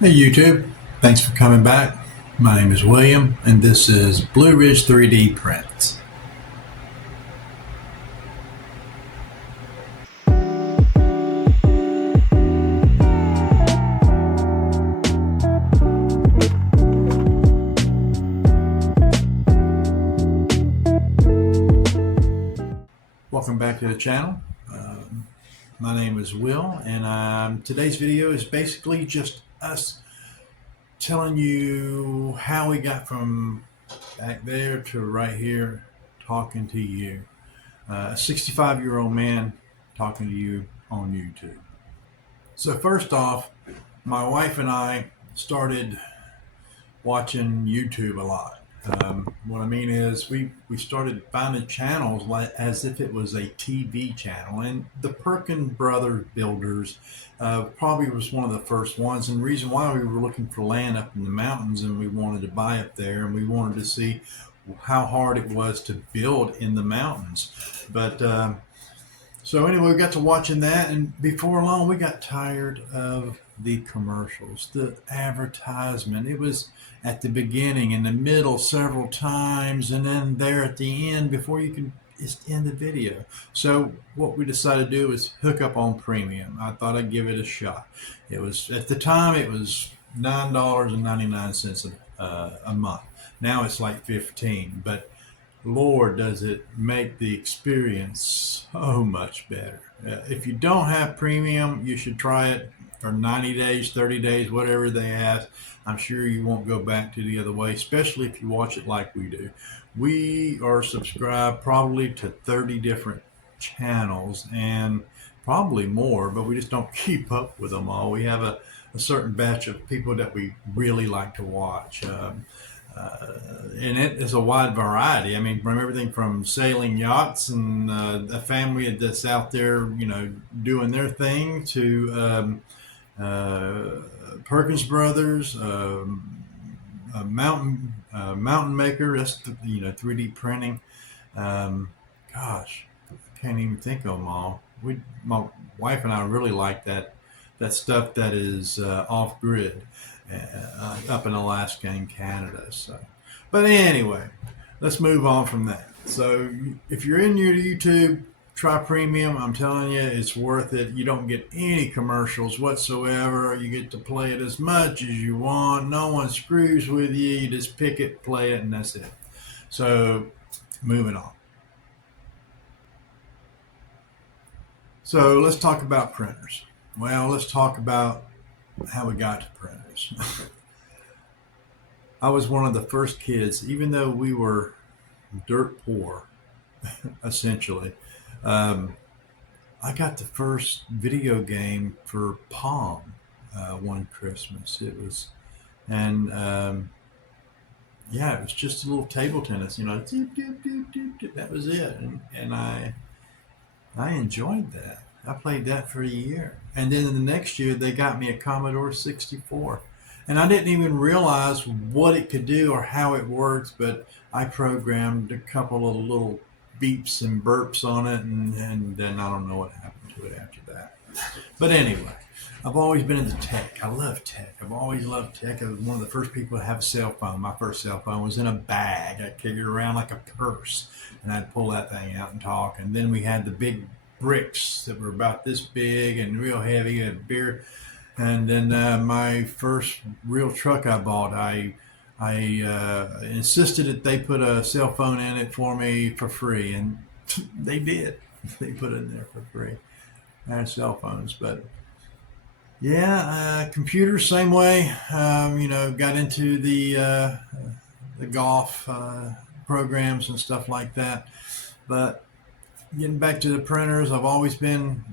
Hey YouTube, thanks for coming back. My name is William and this is Blue Ridge 3D Prints. Welcome back to the channel. My name is Will and today's video is basically just us telling you how we got from back there to right here talking to you. A 65-year-old man talking to you on YouTube. So first off, my wife and I started watching YouTube a lot. What I mean is we started finding channels like as if it was a TV channel, and the Perkin Brothers builders probably was one of the first ones. And the reason why we were looking for land up in the mountains and we wanted to buy up there and we wanted to see how hard it was to build in the mountains. But so anyway, we got to watching that, and before long, we got tired of the commercials, the advertisement. It was at the beginning, in the middle, several times, and then there at the end before you can just end the video. So what we decided to do was hook up on premium. I thought I'd give it a shot. It was at the time it was $9.99 a month. Now it's like 15, but Lord, does it make the experience so much better. If you don't have premium, you should try it for 90 days, 30 days, whatever they ask. I'm sure you won't go back to the other way, especially if you watch it like we do. We are subscribed probably to 30 different channels and probably more, but we just don't keep up with them all. We have a certain batch of people that we really like to watch. And it is a wide variety. I mean, from everything from sailing yachts and a family that's out there, doing their thing, to Perkins Brothers, a mountain maker. That's 3D printing. Gosh, I can't even think of them all. My wife and I really like that stuff that is off grid. Up in Alaska and Canada. So, but anyway, let's move on from that. So if you're in your YouTube, try premium. I'm telling you, it's worth it. You don't get any commercials whatsoever. You get to play it as much as you want. No one screws with you. You just pick it, play it, and that's it. So moving on. So let's talk about printers. Well, let's talk about how we got to printers. I was one of the first kids, even though we were dirt poor, essentially. Um, I got the first video game for Pong one Christmas. It was, and yeah, it was just a little table tennis, doop, doop, doop, doop, doop. That was it, and I enjoyed that. I played that for a year. And then the next year, they got me a Commodore 64. And I didn't even realize what it could do or how it works, but I programmed a couple of little beeps and burps on it, and then I don't know what happened to it after that. But anyway, I've always been into tech. I love tech. I've always loved tech. I was one of the first people to have a cell phone. My first cell phone was in a bag. I carried it around like a purse, and I'd pull that thing out and talk. And then we had the big bricks that were about this big and real heavy and beer. And then my first real truck I bought, I insisted that they put a cell phone in it for me for free, and they did. They put it in there for free. I had cell phones, but yeah, computers same way. Got into the golf programs and stuff like that. But getting back to the printers, I've always been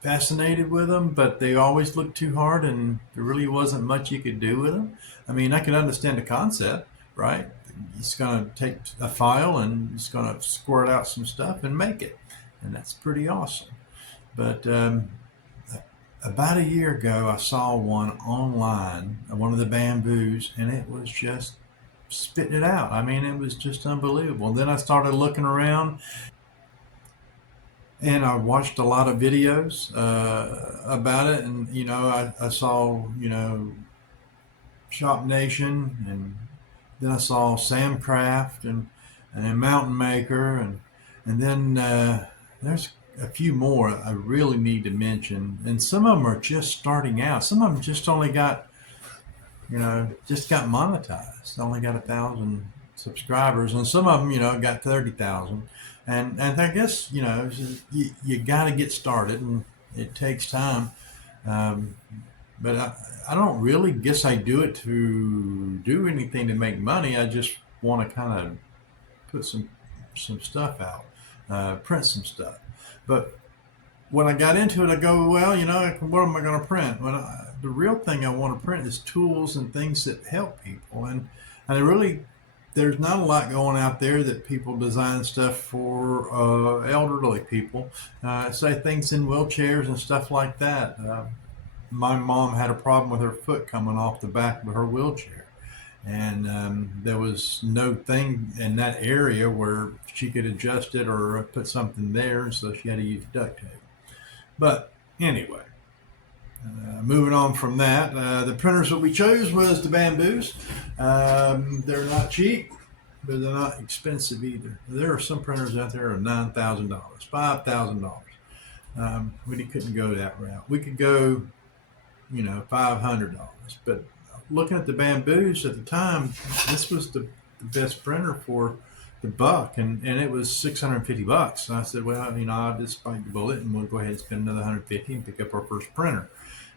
fascinated with them, but they always looked too hard, and there really wasn't much you could do with them. I mean, I can understand the concept, right? It's going to take a file and it's going to squirt out some stuff and make it, and that's pretty awesome. But about a year ago, I saw one online, one of the bamboos, and it was just spitting it out. I mean, it was just unbelievable. And then I started looking around, and I watched a lot of videos about it, and I saw Shop Nation, and then I saw Samcraft and Mountain Maker, and then there's a few more I really need to mention, and some of them are just starting out. Some of them just only got, just got monetized, only got 1,000 subscribers, and some of them, got 30,000. And I guess, you got to get started, and it takes time. Um, but I don't really guess I do it to do anything to make money. I just want to kind of put some stuff out, print some stuff. But when I got into it, I go, well, what am I going to print? The real thing I want to print is tools and things that help people. And there's not a lot going out there that people design stuff for elderly people, say things in wheelchairs and stuff like that. My mom had a problem with her foot coming off the back of her wheelchair, and there was no thing in that area where she could adjust it or put something there, so she had to use duct tape. But anyway, moving on from that, the printers that we chose was the Bamboos. They're not cheap, but they're not expensive either. There are some printers out there of $9,000, $5,000. We couldn't go that route. We could go, $500. But looking at the Bamboos at the time, this was the best printer for the buck, and it was $650. So I said, well, I'll just bite the bullet and we'll go ahead and spend another $150 and pick up our first printer.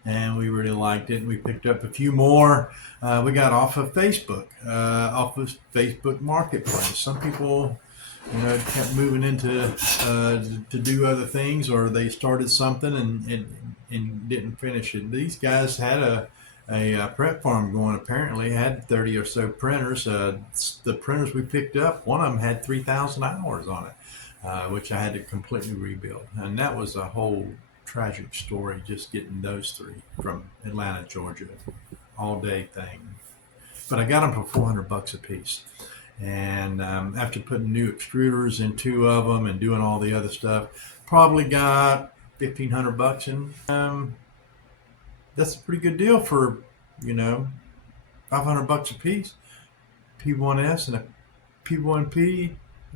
And we really liked it, and we picked up a few more. We got off of Facebook Marketplace. Some people, kept moving into to do other things, or they started something and didn't finish it. These guys had a prep farm going, apparently had 30 or so printers. The printers we picked up, one of them had 3,000 hours on it, which I had to completely rebuild. And that was a whole tragic story, just getting those three from Atlanta, Georgia, all day thing. But I got them for $400 a piece. And after putting new extruders in two of them and doing all the other stuff, probably got $1,500 in. That's a pretty good deal for, $500 a piece. P1S and a P1P,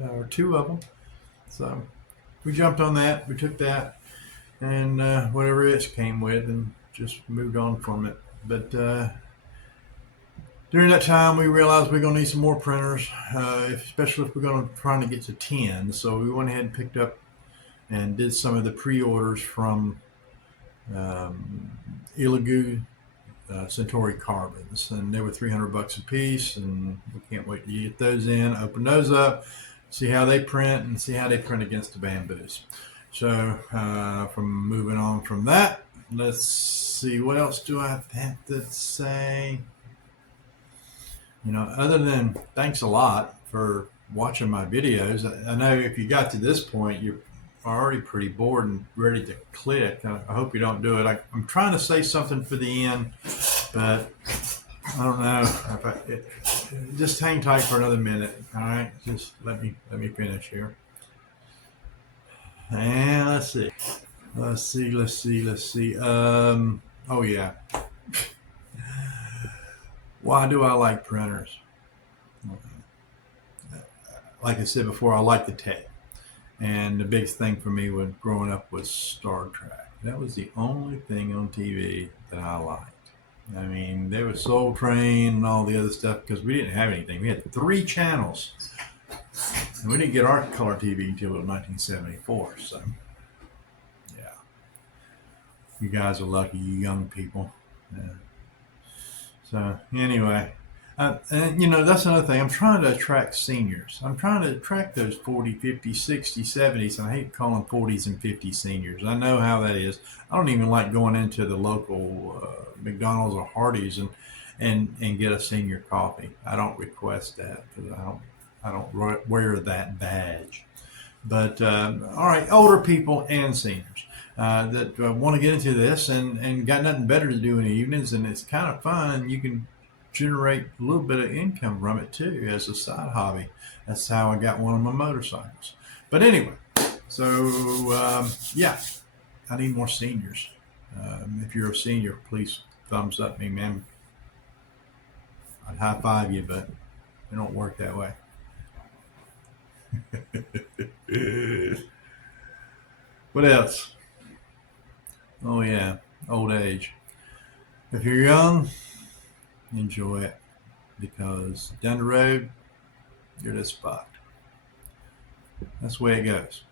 or two of them. So we jumped on that. We took that and whatever it came with, and just moved on from it. But during that time, we realized we're going to need some more printers, especially if we're going to try to get to 10. So we went ahead and picked up and did some of the pre-orders from Elegoo Centauri carbons, and they were $300 a piece, and we can't wait to get those in, open those up, see how they print, and see how they print against the Bamboos. So from moving on from that, let's see, what else do I have to say? Other than thanks a lot for watching my videos. I know if you got to this point, you're already pretty bored and ready to click. I hope you don't do it. I'm trying to say something for the end, but I don't know. Just hang tight for another minute. All right, just let me finish here. And let's see. Oh yeah. Why do I like printers? Like I said before, I like the tech. And the biggest thing for me when growing up was Star Trek. That was the only thing on TV that I liked. I mean, there was Soul Train and all the other stuff, because we didn't have anything. We had 3 channels. And we didn't get our color TV until 1974. So, yeah. You guys are lucky, you young people. Yeah. So, anyway. And that's another thing. I'm trying to attract seniors. I'm trying to attract those 40, 50, 60, 70s. And I hate calling 40s and 50s seniors. I know how that is. I don't even like going into the local McDonald's or Hardee's and get a senior coffee. I don't request that, because I don't wear that badge. But all right, older people and seniors that want to get into this and got nothing better to do in the evenings, and it's kind of fun, and you can generate a little bit of income from it too as a side hobby. That's how I got one of my motorcycles. But anyway, so yeah, I need more seniors. If you're a senior, please thumbs up me, man. I'd high five you, but it don't work that way. What else? Oh yeah, old age. If you're young, enjoy it, because down the road you're just fucked. That's the way it goes.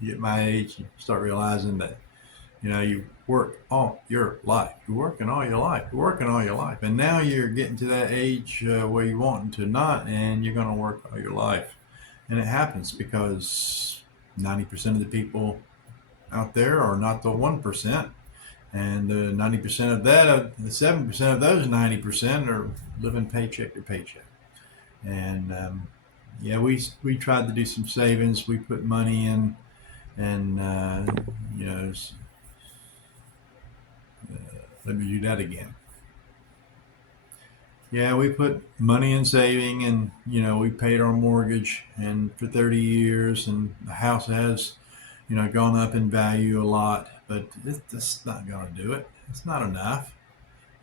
You get my age, you start realizing that you work all your life. You're working all your life. You're working all your life, and now you're getting to that age where you're wanting to not, and you're going to work all your life. And it happens because 90% of the people out there are not the 1%. And 90% of that, the 7% of those 90% are living paycheck to paycheck. And yeah, we tried to do some savings. We put money in, and let me do that again. Yeah, we put money in saving, and we paid our mortgage, and for 30 years, and the house has gone up in value a lot, but it's not going to do it. It's not enough.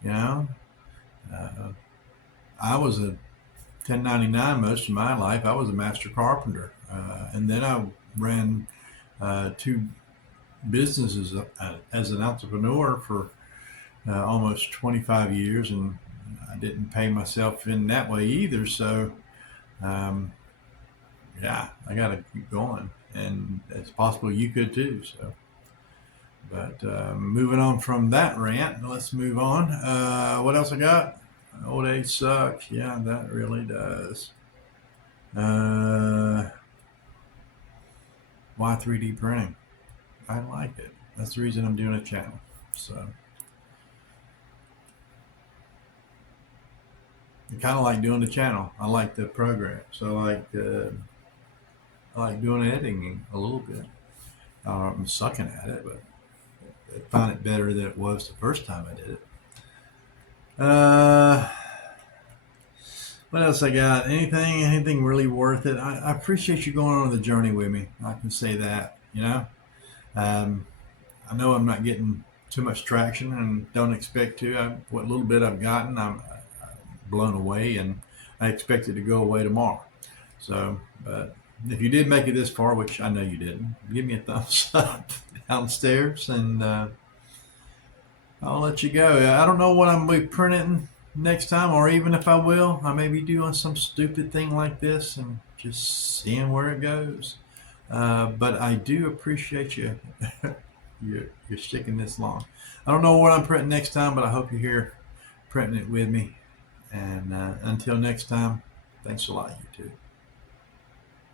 You know, uh, I was a 1099 most of my life. I was a master carpenter, and then I ran two businesses as an entrepreneur for almost 25 years, and I didn't pay myself in that way either. So, um, yeah, I got to keep going, and it's possible you could too. So, but moving on from that rant, let's move on. What else I got? Old age sucks. Yeah, that really does. Uh, why 3D printing? I like it. That's the reason I'm doing a channel. So I kind of like doing the channel. I like the program. So I like doing editing a little bit. I'm sucking at it, but I find it better than it was the first time I did it. What else I got? Anything really worth it? I appreciate you going on the journey with me. I can say that. Um, I know I'm not getting too much traction, and don't expect to. What little bit I've gotten, I'm blown away, and I expect it to go away tomorrow. So, but if you did make it this far, which I know you didn't, give me a thumbs up downstairs, and I'll let you go. I don't know what I'm going to be printing next time, or even if I will. I may be doing some stupid thing like this and just seeing where it goes. But I do appreciate you. You're sticking this long. I don't know what I'm printing next time, but I hope you're here printing it with me. And until next time, thanks a lot, you too.